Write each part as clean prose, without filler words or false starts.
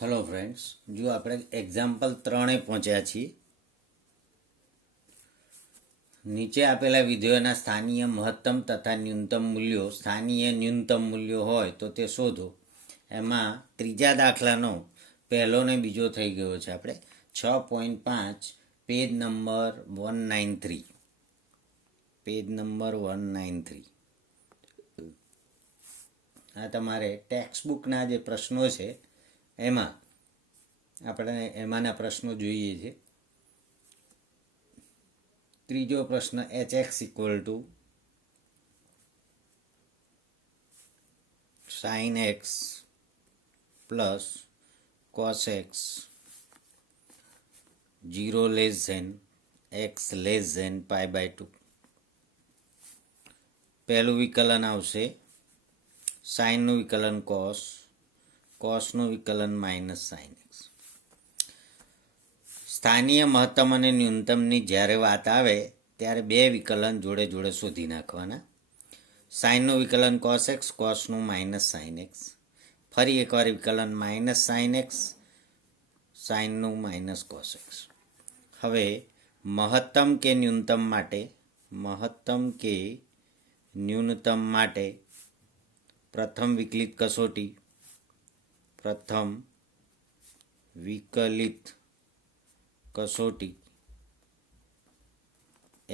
Hello friends, જો આપણે example 3 પહોંચ્યા છીએ. નીચે આપેલા વિધેયોના સ્થાનીય મહત્તમ તથા ન્યૂનતમ મૂલ્યો સ્થાનીય ન્યૂનતમ મૂલ્યો હોય તો તે શોધો. એમાં ત્રીજા દાખલાનો પહેલો ને બીજો થઈ ગયો છે. આપણે 6.5 પેજ નંબર 193 આ તમારે ટેક્સ્ટ બુકના જે પ્રશ્નો છે એમાં આપણે એમાંના પ્રશ્નો જોઈએ છે. ત્રીજો પ્રશ્ન hx equal to sin x plus cos x 0 less than x less than π/2. પહેલું વિકલન આવશે સાઇનનું વિકલન cos, cosનું વિકલન માઇનસ sin x. સ્થાનીય મહત્તમ અને ન્યૂનતમની જ્યારે વાત આવે ત્યારે બે વિકલન જોડે જોડે શોધી નાખવાના. સાઇનનું વિકલન cos x, cosનું માઇનસ sin x. ફરી એકવાર વિકલન માઇનસ sin x, સાઇનનું માઇનસ cos x. હવે મહત્તમ કે ન્યૂનતમ માટે પ્રથમ વિકલિત કસોટી h'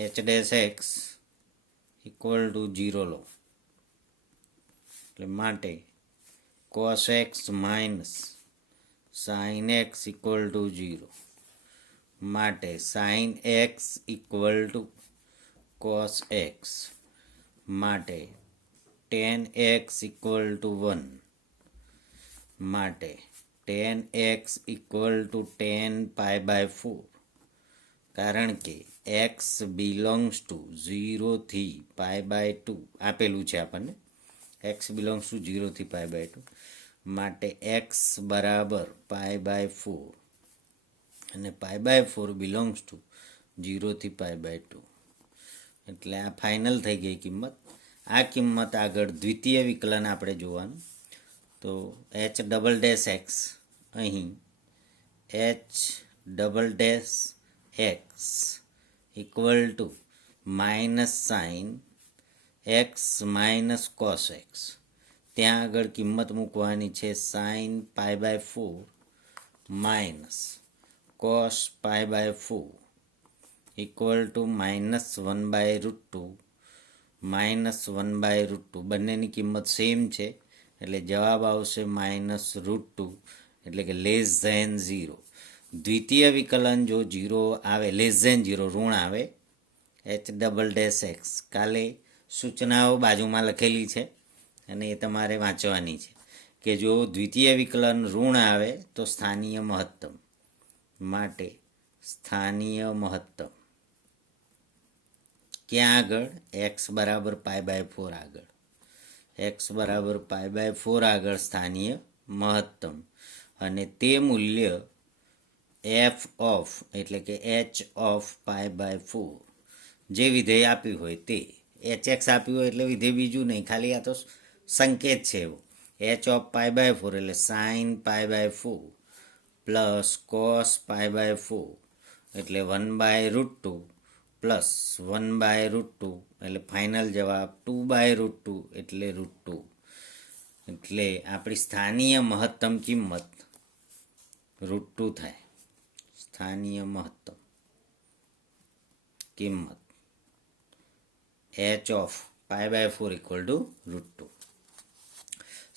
ઇક્વલ ટુ 0 લો. એટલે માટે cos x minus sin x equal to 0. માટે sin x equal to cos x. માટે tan x ઇક્વલ ટુ 1. માટે tan x equal to tan π/4. કારણ કે x બિલોંગ્સ ટુ 0 થી π/2 આપેલું છે આપણને. x બિલોંગ્સ ટુ 0 થી π/2. માટે x બરાબર π/4 અને π/4 બિલોંગ્સ ટુ 0 થી π/2. એટલે આ ફાઇનલ થઈ ગઈ કિંમત. આ કિંમત આગળ દ્વિતીય વિકલન આપણે જોવાનું. તો h'(x) અહીં h'(x) equal to minus sine x minus cos x. ત્યાં આગળ કિંમત મૂકવાની છે sine π/4 minus cos π/4 equal to -1/√2 -1/√2. બંનેની કિંમત સેમ છે એટલે જવાબ આવશે -√2 એટલે કે લેસ ધેન 0. દ્વિતીય વિકલન જો 0 આવે, લેસ ધેન 0 ઋણ આવે, h'(x) કાલે સૂચનાઓ બાજુમાં લખેલી છે અને એ તમારે વાંચવાની છે કે જો દ્વિતીય વિકલન ઋણ આવે તો સ્થાનીય મહત્તમ. માટે સ્થાનીય મહત્તમ ક્યાં આગળ? x બરાબર π/4 આગળ. x બરાબર π/4 આગળ સ્થાનીય મહત્તમ. અને તે મૂલ્ય f ઓફ એટલે કે h ઓફ π/4 જે વિધેય આપ્યું હોય તે. hx આપ્યું હોય એટલે વિધેય બીજું નહીં, ખાલી આ તો સંકેત છે એવો. h ઓફ π/4 એટલે સાઇન π/4 પ્લસ કોસ π/4 એટલે 1/√2 પ્લસ 1/√2 એટલે ફાઇનલ જવાબ 2/√2 એટલે √2. એટલે આપણી સ્થાનીય મહત્તમ કિંમત √2 થાય. સ્થાનીય મહત્તમ કિંમત h ઓફ π/4 ઇક્વલ ટુ √2.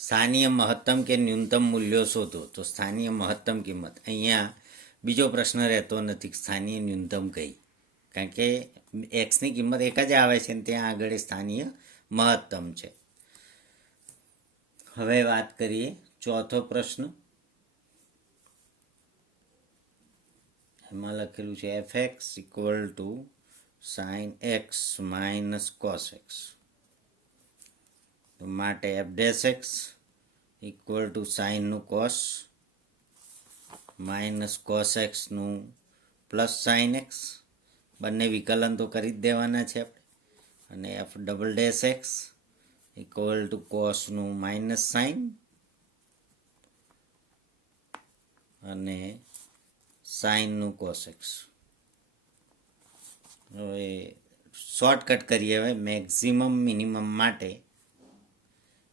સ્થાનીય મહત્તમ કે ન્યૂનતમ મૂલ્યો શોધો. તો સ્થાનીય મહત્તમ કિંમત અહીંયા બીજો પ્રશ્ન રહેતો નથી સ્થાનીય ન્યૂનતમ કઈ, કારણ કે એક્સની કિંમત એક જ આવે છે ને ત્યાં આગળ સ્થાનીય મહત્તમ છે. હવે વાત કરીએ ચોથો પ્રશ્ન. એમાં લખેલું છે fx equal to sin x minus cos x. માટે f'(x) ઇક્વલ ટુ સાઇનનું cos માઇનસ cos x નું પ્લસ sin x. બંને વિકલન તો કરી જ દેવાના છે આપણે. અને f'(x) ઇક્વલ ટુ કોસનું માઇનસ સાઇન અને સાઇનનું કોસેક્સ. હવે શોર્ટકટ કરીએ. હવે મેક્સિમમ મિનિમમ માટે,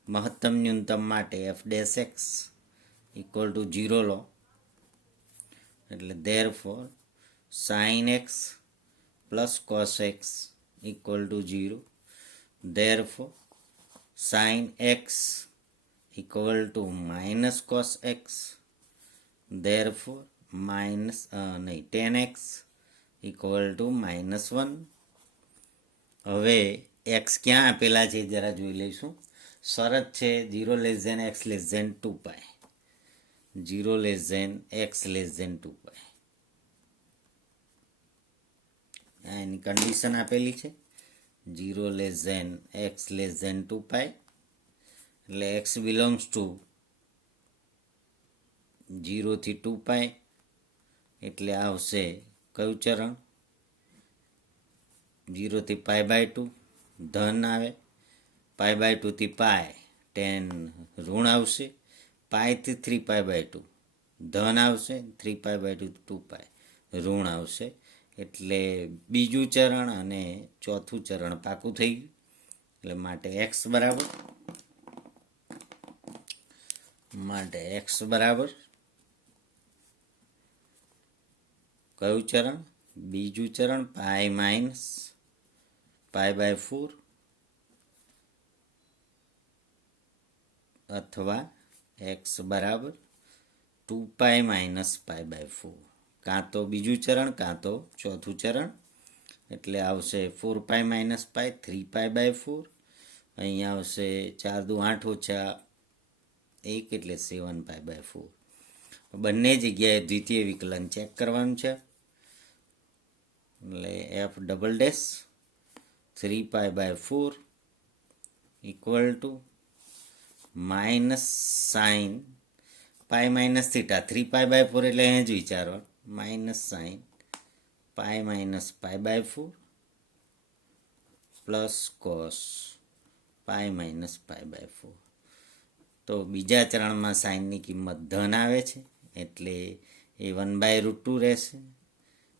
મહત્તમ ન્યૂનતમ માટે F dash x equal two 0 લો. એટલે therefore sine x plus cos x equal two 0. Therefore sine x equal to minus cos x. Therefore ten x equal two -1. હવે એક્સ ક્યાં આપેલા છે જરા જોઈ લઈશું. શરત છે 0 x < 2π. 0 x < 2π. એની કન્ડિશન આપેલી છે 0 x < 2π. એટલે x બિલોંગ્સ ટુ 0 થી 2π. એટલે આવશે કયું ચરણ? 0 થી π/2 ધન આવે, π/2 થી π 10 ઋણ આવશે, π થી 3π/2 ધન આવશે, 3π/2 2π ઋણ આવશે. એટલે બીજું ચરણ અને ચોથું ચરણ પાકું થઈ ગયું. એટલે માટે x બરાબર કયું ચરણ? બીજું ચરણ π - π/4 અથવા x બરાબર 2π - π/4. કાં તો બીજું ચરણ કાં તો ચોથું ચરણ. એટલે આવશે 4π - π 3π/4. અહીંયા આવશે 4 દુ 8 ઓછા 1 એટલે 7π/4. બંને જગ્યાએ દ્વિતીય વિકલન ચેક કરવાનું છે. એટલે F double dash 3π/4 equal to minus sine π - θ. 3π/4 એટલે અહીં જ વિચારો માઇનસ સાઇન π - π/4 પ્લસ કોસ π - π/4. તો બીજા ચરણમાં સાઇનની કિંમત ધન આવે છે એટલે એ 1/√2 રહેશે.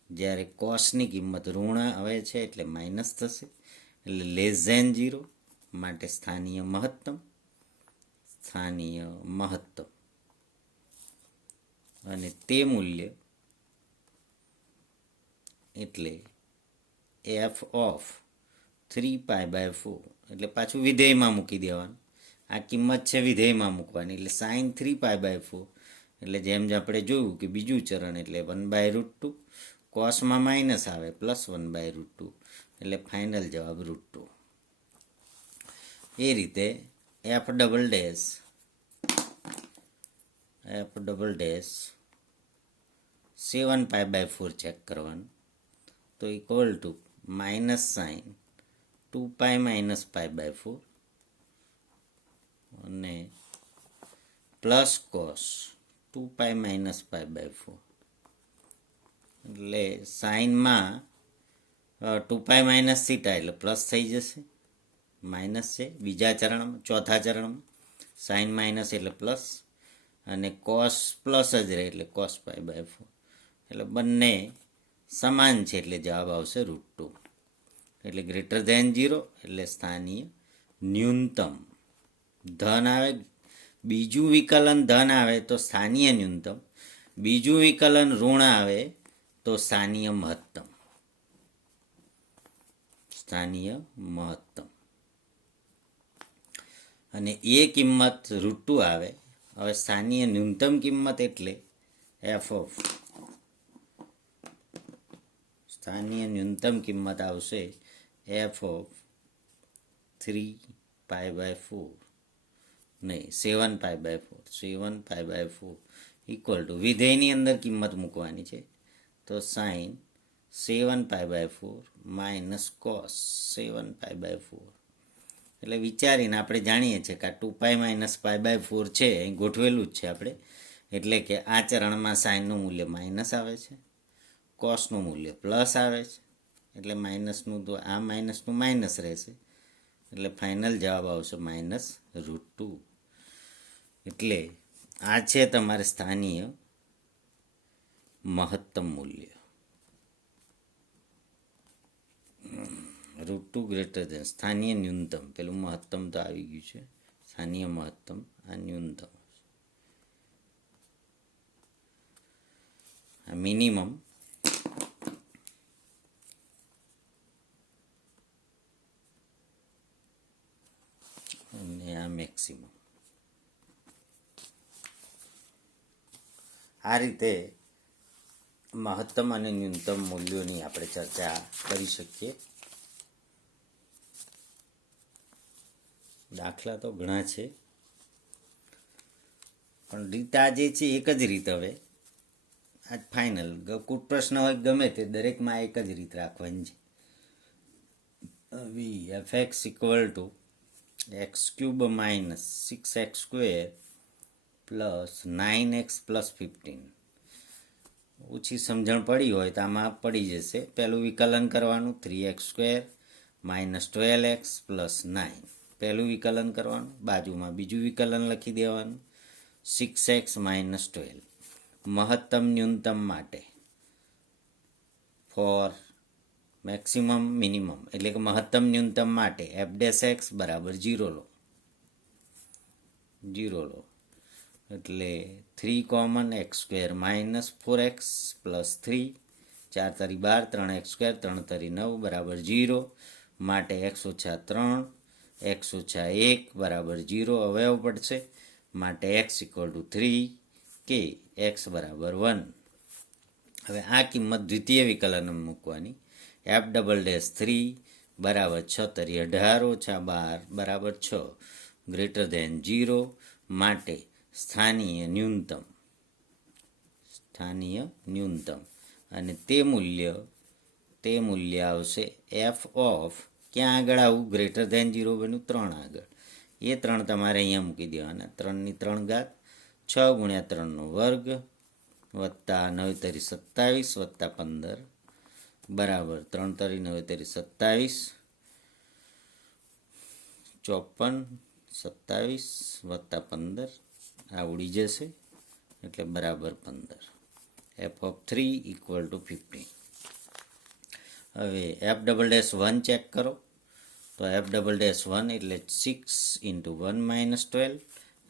જ્યારે કોસની કિંમત ઋણ આવે છે એટલે માઇનસ થશે. એટલે <0 માટે સ્થાનીય મહત્તમ અને તે મૂલ્ય એટલે એફ ઓફ 3π/4. એટલે પાછું વિધેયમાં મૂકી દેવાનું. આ કિંમત છે વિધેયમાં મૂકવાની. એટલે સાઇન 3π/4 એટલે જેમ આપણે જોયું કે બીજું ચરણ એટલે 1/√2. કોસમાં માઇનસ આવે પ્લસ 1/√2 એટલે ફાઇનલ જવાબ √2. એ રીતે એફ ડબલ ડેશ 7π/4 ચેક કરવાનું. તો ઇક્વલ ટુ માઇનસ સાઇન 2π - π/4 અને પ્લસ કોસ 2π - π/4. એટલે સાઇનમાં 2π - θ એટલે પ્લસ થઈ જશે. માઇનસ છે બીજા ચરણમાં. ચોથા ચરણમાં સાઇન માઇનસ એટલે પ્લસ અને કોસ પ્લસ જ રહે એટલે કોસ π/4. એટલે બંને સમાન છે એટલે જવાબ આવશે √2. એટલે ગ્રેટર ધેન 0 એટલે સ્થાનીય ન્યૂનતમ ધન આવે. બીજું વિકલન ધન આવે તો સ્થાનીય ન્યૂનતમ. બીજું વિકલન ઋણ આવે તો સ્થાનીય મહત્તમ. અને એ કિંમત √2 આવે. હવે સ્થાનીય ન્યૂનતમ કિંમત એટલે એફ ઓફ સ્થાનીય ન્યૂનતમ કિંમત આવશે એફ ઓફ 3π/4 નહીં 7π/4 ઇક્વલ ટુ વિધેયની અંદર કિંમત મૂકવાની છે. તો સાઇન 7π/4 માઇનસ કોસ 7π/4. એટલે વિચારીને આપણે જાણીએ છીએ કે આ 2π - π/4 છે અહીં ગોઠવેલું જ છે આપણે. એટલે કે આ ચરણમાં સાઇનનું મૂલ્ય માઇનસ આવે છે, કોસનું મૂલ્ય પ્લસ આવે છે. એટલે માઇનસનું તો આ માઇનસનું માઇનસ રહેશે. એટલે ફાઇનલ જવાબ આવશે -√2. એટલે આ છે તમારે સ્થાનીય મહત્તમ મૂલ્ય √2 ગ્રેટર દેન સ્થાનીય ન્યૂનતમ, પેલું મહત્તમ તો આવી ગયું છે, સ્થાનીય મહત્તમ આ ન્યૂનતમ, આ મિનિમમ અને આ મેક્સિમમ. આ રીતે મહત્તમ અને ન્યૂનતમ મૂલ્યોની આપણે ચર્ચા કરી શકીએ. દાખલા તો ઘણા છે, પણ રીત આ જે છે એક જ રીત. હવે આજ ફાઇનલ, કોઈ પ્રશ્ન હોય ગમે તે, દરેકમાં એક જ રીત રાખવાની છે. V f x equal to x³ minus 6x² plus 9x plus 15. ઓછી સમજણ પડી હોય તો આમાં પડી જશે. પહેલું વિકલન કરવાનું, 3x² માઇનસ 12x પ્લસ 9. પહેલું વિકલન કરવાનું, બાજુમાં બીજું વિકલન લખી દેવાનું, 6x માઇનસ 12. મહત્તમ ન્યૂનતમ માટે ફોર મેક્સિમમ મિનિમમ, એટલે કે મહત્તમ ન્યૂનતમ માટે f' બરાબર 0 લો. 0 લો એટલે 3 common x² minus 4x plus 3, 4 તારી 12, 3x², 3 તારી 9 બરાબર 0. માટે x ઓછા 3, x ઓછા 1 બરાબર 0 અવયવ પડશે. માટે x ઇક્વલ ટુ 3 કે x બરાબર 1. હવે આ કિંમત દ્વિતીય વિકલનમાં મૂકવાની. f'3 બરાબર 6 તરી 18 ઓછા 12 બરાબર 6 ગ્રેટર ધેન 0. માટે સ્થાનીય ન્યૂનતમ અને તે મૂલ્ય આવશે f ઓફ, ક્યાં આગળ આવું? ગ્રેટર ધેન 0 બન્યું 3 આગળ. એ 3 તમારે અહીંયા મૂકી દેવાના. 3 ની 3 ઘાત, 6 ગુણ્યા 3નો વર્ગ વત્તા 9 તરી 27 વત્તા 15 બરાબર 3 તરી 9 તરી 27, 54, 27 વત્તા 15 આ ઉડી જશે એટલે બરાબર 15. f(3) equal to 15. હવે f'1 ચેક કરો તો f'1 એટલે 6 × 1 માઇનસ 12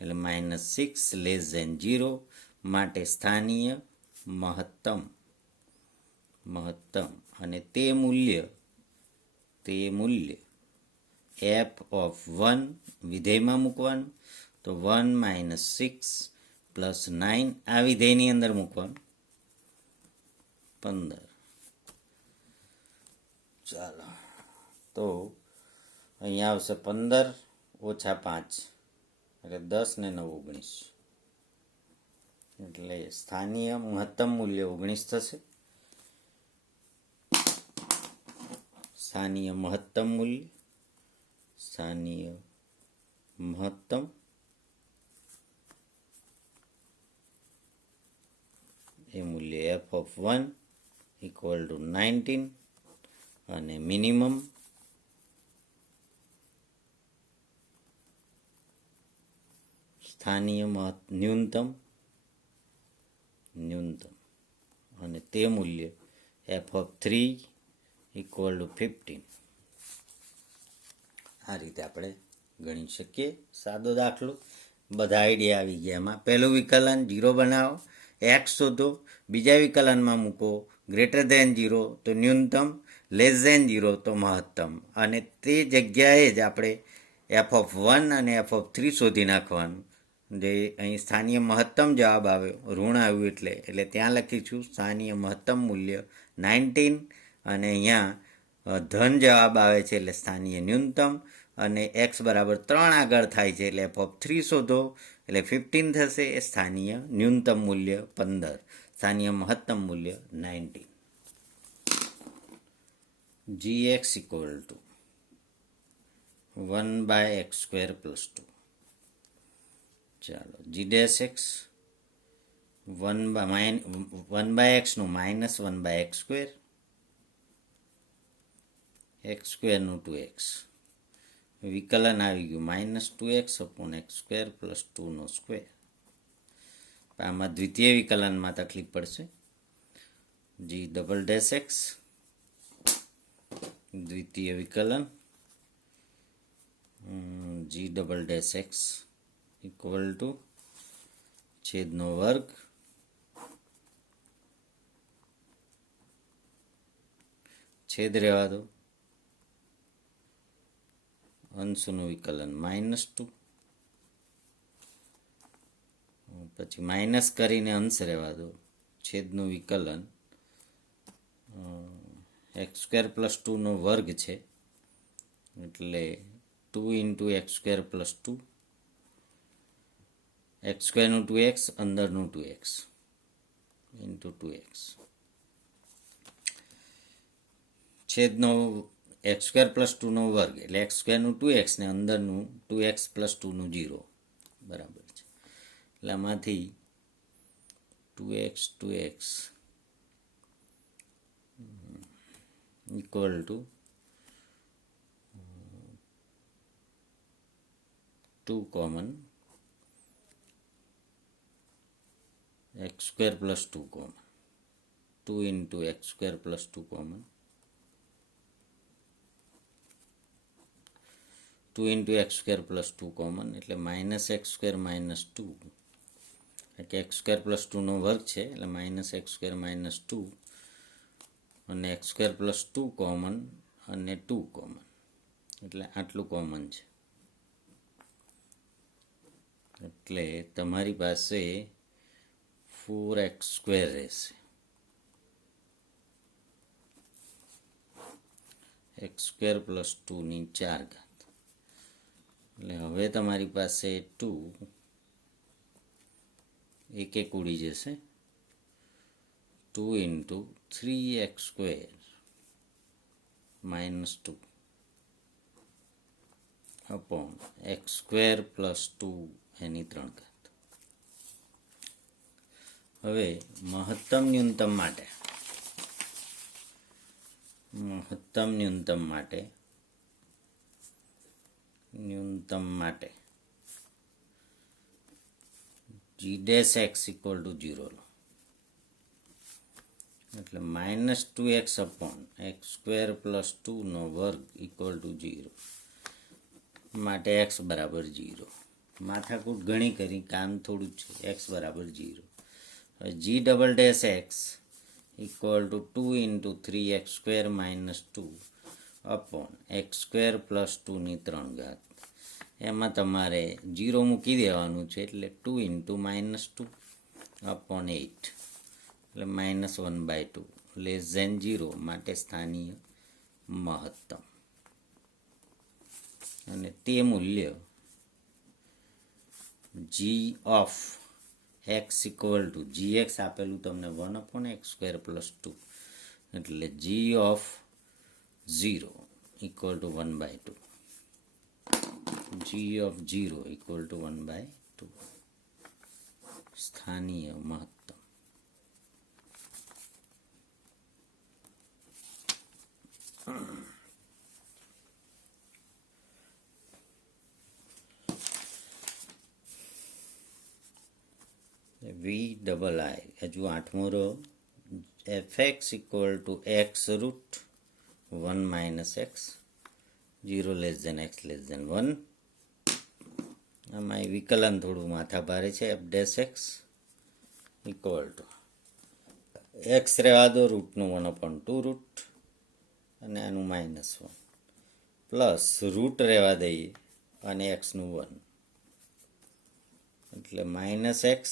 એટલે -6 લેસ ધેન 0. માટે સ્થાનીય મહત્તમ અને તે મૂલ્ય f(1) વિધેયમાં મૂકવાનું. તો 1 - 6 પ્લસ 9 આ વિધેયની અંદર મૂકવાનું, 15. ચાલો તો અહીંયા આવશે 15 ઓછા 5 એટલે 10 ને 9 19, એટલે સ્થાનીય મહત્તમ મૂલ્ય 19 થશે. સ્થાનીય મહત્તમ એ મૂલ્ય f(1) ઇક્વલ ટુ 19 અને મિનિમમ સ્થાનીય ન્યૂનતમ અને તે મૂલ્ય f(3) ઇક્વલ ટુ 15. આ રીતે આપણે ગણી શકીએ. સાદો દાખલો, બધા આઈડિયા આવી ગયા એમાં. પહેલું વિકલન 0 બનાવો, x શોધો. બીજા વિકલનમાં મૂકો ગ્રેટર ધેન 0 તો ન્યૂનતમ, લેસ ધેન 0 તો મહત્તમ. અને તે જગ્યાએ જ આપણે f(1) અને f(3) શોધી નાખવાનું. જે અહીં સ્થાનીય મહત્તમ જવાબ આવ્યો, ઋણ આવ્યું એટલે ત્યાં લખીશું સ્થાનીય મહત્તમ મૂલ્ય 19, અને અહીંયા ધન જવાબ આવે છે એટલે સ્થાનીય ન્યૂનતમ. અને x બરાબર 3 આગળ થાય છે એટલે f(3) શોધો એટલે 15 થશે. એ સ્થાનીય ન્યૂનતમ મૂલ્ય 15, સ્થાનીય મહત્તમ મૂલ્ય 19. gx equal to 1/x² plus 2. ચાલો g'(x) 1/x નું માઇનસ 1/x², x² નું 2x. વિકલન આવી ગયું -2x/x² પ્લસ 2 નો સ્ક્વેર. આમાં દ્વિતીય વિકલનમાં તકલીફ પડશે. जी डबल डैश एक्स द्वितीय विकलन G double dash X equal to છેદનો વર્ગ છેદ રહેવા દો, અંશનું વિકલન -2, પછી માઇનસ કરીને અંશ રહેવા દો, છેદનું વિકલન x² + 2 નો વર્ગ છે એટલે 2 × x² + 2, x² નું 2x અંદરનું 2x × 2x છેદનો x² + 2 નો વર્ગ એટલે x² નું 2x ને અંદરનું 2x + 2 નું 0 બરાબર છે. એટલે આમાંથી 2x equal to 2 common, x² + 2 common, 2 × x² + 2 common, 2 × x² + 2 common એટલે -x² - 2, કે x² + 2 નો વર્ગ છે એટલે -x² - 2 અને x² + 2 કોમન અને 2 કોમન એટલે આટલું કોમન છે. એટલે તમારી પાસે 4x² રહેશે. x² + 2 ની 4 ઘાત એટલે હવે તમારી પાસે 2 એક એક ઉડી જશે, 2 × 3x² - 2 અપોન x² + 2 એની 3 ઘાત. હવે મહત્તમ ન્યૂનતમ માટે g' x = 0 લો એટલે -2x અપોન x² + 2 નો વર્ગ = 0 માટે x બરાબર 0. માથાકૂટ ઘણી કરી, કામ થોડું જ છે. x બરાબર 0. હવે g'(x) = 2 × 3x² - 2 અપોન x² + 2 ની 3 ઘાત. એમાં તમારે 0 મૂકી દેવાનું છે એટલે 2 × -2 અપોન 8 એટલે -1/2 <0 માટે સ્થાનીય મહત્તમ. અને તે મૂલ્ય g(x) = gx આપેલું તમને 1/x² + 2 એટલે g(0) = 1/2, g(0) = 1/2 સ્થાનીય મહત્તમ. VII હજુ 8મો row fx = x√1 - x 0 < x 1. આમાં વિકલન થોડું માથા ભારે છે. f'(x) = x રહેવા દો, રૂટનું 1/2 અને આનું -1 પ્લસ રૂટ રહેવા દઈએ અને xનું 1 એટલે -x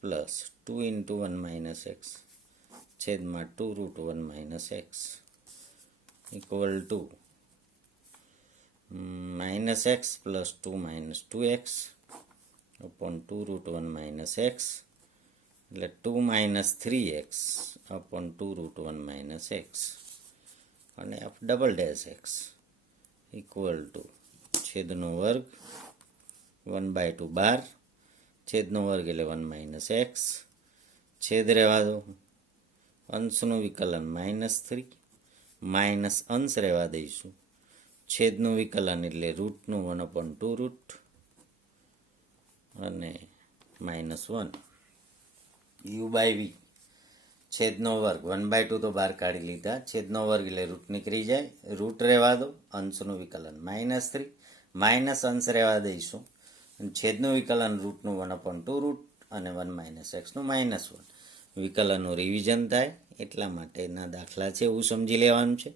પ્લસ 2 × 1 - x છેદમાં 2√1 - x equal to -x plus 2 - 2x upon 2√1 - x એટલે 2 - 3x અપોન 2√1 - x અને f'(x) ઇક્વલ ટુ છેદનો વર્ગ 1/2 12, છેદનો વર્ગ એટલે 1 - x, છેદ રહેવા દો, અંશનું વિકલન -3 માઇનસ અંશ રહેવા દઈશું, છેદનું વિકલન એટલે રૂટનું 1/2 અને -1 u/v છેદનો વર્ગ 1/2 તો બહાર કાઢી લીધા, છેદનો વર્ગ એટલે રૂટ નીકળી જાય, રૂટ રહેવા દો, અંશનું વિકલન -3 માઇનસ અંશ રહેવા દઈશું, છેદનું વિકલન રૂટનું 1/2 રૂટ અને 1 - x નું -1 વિકલનનું રિવિઝન થાય એટલા માટેના દાખલા છે, એવું સમજી લેવાનું છે.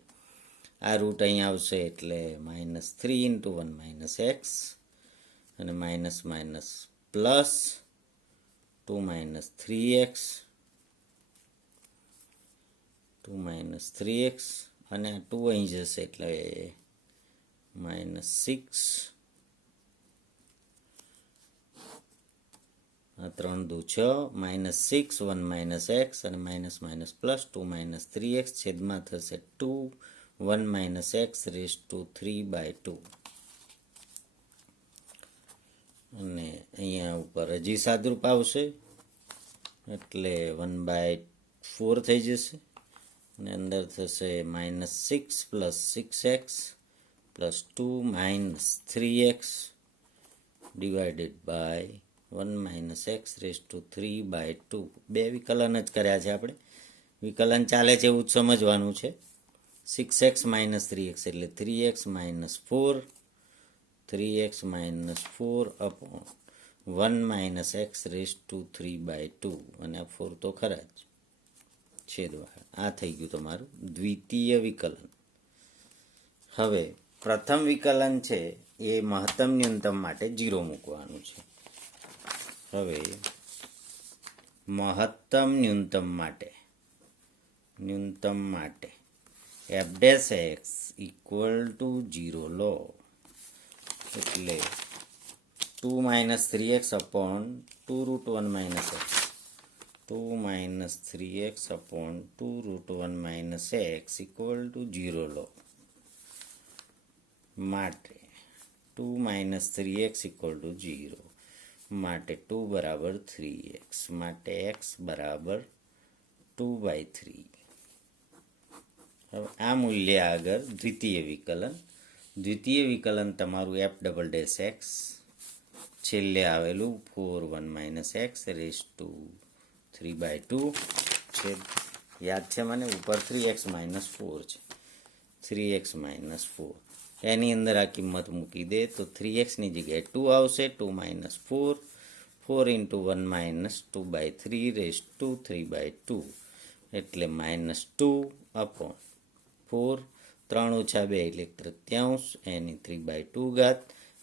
આ રૂટ અહીં આવશે એટલે -3 × 1 - x અને minus minus plus 2 - 3x 2 - 3x અને આ 2 અહીં જશે એટલે -6, આ 3 દુ 6, -6 1 - x અને માઇનસ માઇનસ પ્લસ 2 - 3x છેદમાં થશે 2 1 - x રેઝ ટુ 3/2 અને અહીંયા ઉપર હજી સાદરૂપ આવશે એટલે 1/4 થઈ જશે અને અંદર થશે -6 + 6x + 2 - 3x divided by 1 - x raise to 3/2. બે વિકલન જ કર્યા છે આપણે, વિકલન ચાલે છે એવું જ સમજવાનું છે. 6x - 3x એટલે 3x - 4, 3x - 4 upon 1 - x raise to 3/2 અને આ 4 તો ખરા જ છેદવાળા. આ થઈ ગયું તમારું દ્વિતીય વિકલન. હવે પ્રથમ વિકલન છે એ મહત્તમ ન્યૂનતમ માટે 0 મૂકવાનું છે. હવે મહત્તમ ન્યૂનતમ માટે f' = 0 લો એટલે 2 - 3x upon 2√1 - x 2 - 3x upon 2√1 - x = 0 લો માટે 2 - 3x = 0 માટે 2 = 3x માટે x = 2/3. હવે આ મૂલ્ય આગળ દ્વિતીય વિકલન તમારું f'(x) છેલ્લે આવેલું 4 1 - x રેઝ ટુ 3/2 છે. યાદ છે મને, ઉપર 3x - 4 છે, 3x - 4 એની અંદર આ કિંમત મૂકી દે તો 3x ની જગ્યાએ 2 આવશે, 2 - 4 4 × 1 - 2/3 રેઝ ટુ 3/2 એટલે -2/4 3 - 2 એટલે 1/3 એની 3/2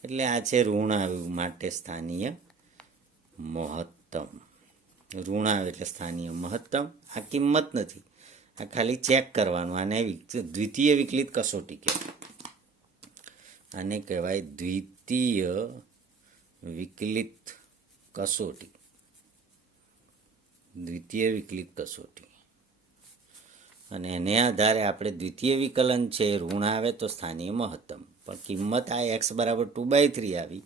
એટલે આ છે ઋણ આવ્યું માટે સ્થાનીય મહત્તમ. ઋણ આવે એટલે સ્થાનીય મહત્તમ. આ કિંમત નથી, આ ખાલી ચેક કરવાનું. આને દ્વિતીય વિકલિત કસોટી કહેવાય. આને કહેવાય દ્વિતીય વિકલિત કસોટી. દ્વિતીય વિકલિત કસોટી અને એને આધારે આપણે દ્વિતીય વિકલન છે ઋણ આવે તો સ્થાનીય મહત્તમ, પણ કિંમત આ x = 2/3 આવી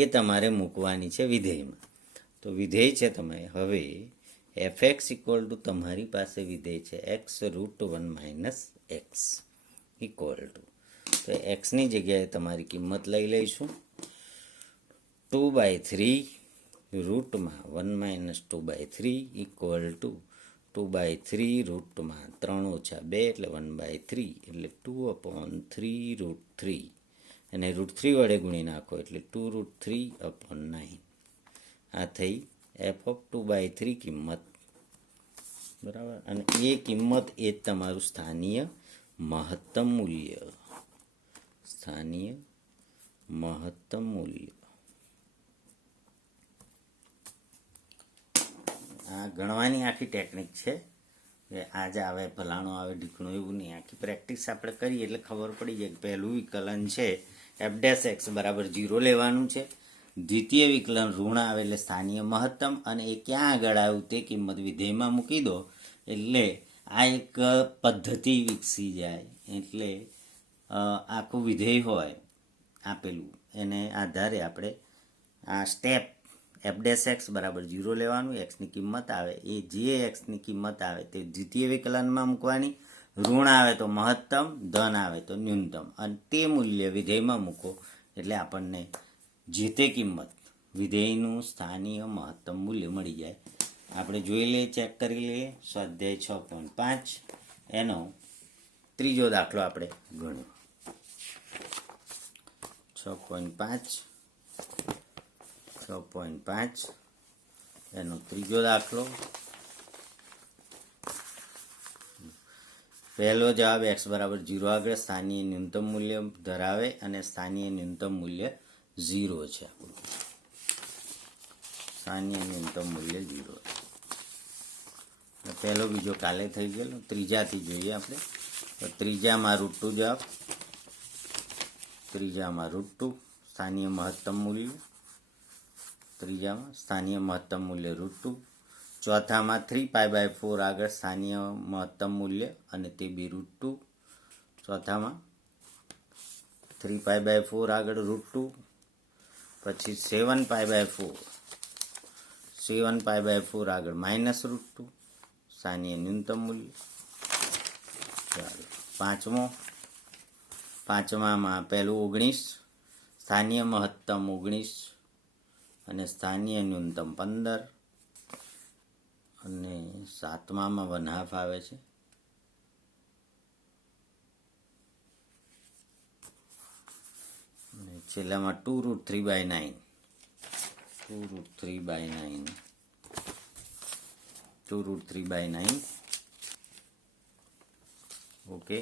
એ તમારે મૂકવાની છે વિધેયમાં. તો વિધેય છે તમે હવે f(x) = તમારી પાસે વિધેય છે x√1 - x = તો એક્સની જગ્યાએ તમારી કિંમત લઈ લઈશું 2/3 રૂટમાં 1 - 2/3 = 2/3 રૂટમાં 3 - 2 એટલે 1/3 એટલે 2/3√3 અને √3 વડે ગુણી નાખો એટલે 2√3/9. આ થઈ f(2/3) કિંમત, બરાબર. અને એ કિંમત એ જ તમારું સ્થાનીય મહત્તમ મૂલ્ય. સ્થાનીય મહત્તમ મૂલ્ય. આ ગણવાની આખી ટેકનિક છે કે આજ આવે ફલાણું આવે ઢીકણું એવું નહીં. આખી પ્રેક્ટિસ આપણે કરીએ એટલે ખબર પડી જાય કે પહેલું વિકલન છે f'(x) = 0 લેવાનું છે. દ્વિતીય વિકલન ઋણ આવે એટલે સ્થાનીય મહત્તમ, અને એ ક્યાં આગળ આવ્યું તે કિંમત વિધેયમાં મૂકી દો એટલે આ એક પદ્ધતિ વિકસી જાય. એટલે આખું વિધેય હોય આપેલું એને આધારે આપણે આ સ્ટેપ f'(x) = 0 લેવાનું. એક્સની કિંમત આવે એ જે એક્સની કિંમત આવે તે દ્વિતીય વિકલનમાં મૂકવાની. ઋણ આવે તો મહત્તમ, ધન આવે તો ન્યૂનતમ, અને તે મૂલ્ય વિધેયમાં મૂકો એટલે આપણને જે તે કિંમત વિધેયનું સ્થાનીય મહત્તમ મૂલ્ય મળી જાય. આપણે જોઈ લઈએ, ચેક કરી લઈએ. સ્વાધ્યાય 6.5 એનો ત્રીજો દાખલો આપણે ગણ્યો. 6.5 એનો ત્રીજો દાખલો. પહેલો જવાબ x બરાબર 0 આગળ સ્થાનીય ન્યૂનતમ મૂલ્ય ધરાવે અને સ્થાનીય ન્યૂનતમ મૂલ્ય 0 છે. સ્થાનીય ન્યૂનતમ મૂલ્ય 0. પહેલો બીજો કાલે થઈ ગયેલો. ત્રીજાથી જોઈએ આપણે. તો ત્રીજામાં √2 જવાબ. ત્રીજામાં √2 સ્થાનીય મહત્તમ મૂલ્ય. ત્રીજામાં સ્થાનીય મહત્તમ મૂલ્ય √2. ચોથામાં 3π/4 આગળ સ્થાનીય મહત્તમ મૂલ્ય અને તે બી √2. ચોથામાં 3π/4 આગળ √2. પછી 7π/4 આગળ -√2 સ્થાનીય ન્યૂનતમ મૂલ્ય. ચાલો પાંચમામાં પહેલું 19 સ્થાનીય મહત્તમ 19 અને સ્થાનીય ન્યૂનતમ 15. અને સાતમામાં 1/2 આવે છે. અને છેલ્લામાં 2√3/9. 2√3/9. ઓકે.